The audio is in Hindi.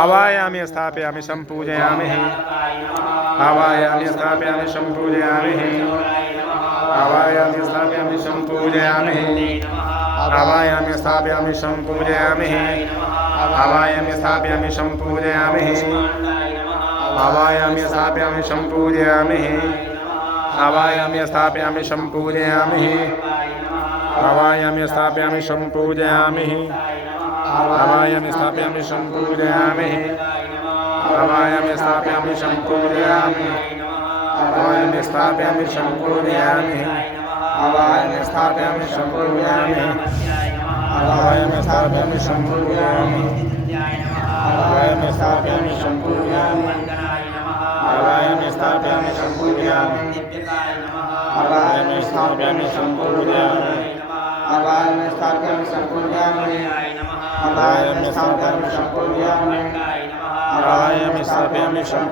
आवायामि स्थापयामि सम्पूजयामि आवायामि स्थापयामि सम्पूजयामि आवायामि स्थापयामि सम्पूजयामि आवायामि स्थापयामि सम्पूजयामि आवायामि स्थापयामि सम्पूजयामि आवायामि स्थापयामि सम्पूजयामि आवायामि स्थापयामि सम्पूजयामि आवायामि स्थापयामि सम्पूजयामि आवायामि स्थापयामि सम्पूजयामि आवायामि स्थापयामि सम्पूजयामि आवायामि स्थापयामि सम्पूजयामि आवायामि स्थापयामि सम्पूजयामि आवायामि स्थापयामि सम्पूजयामि आवायामि स्थापयामि सम्पूजयामि आवायामि स्थापयामि सम्पूजयामि आवायामि स्थापयामि सम्पूजयामि आवायामि स्थापयामि सम्पूजयामि आवायामि स्थापयामि सम्पूजयामि आवायामि स्थापयामि सम्पूजयामि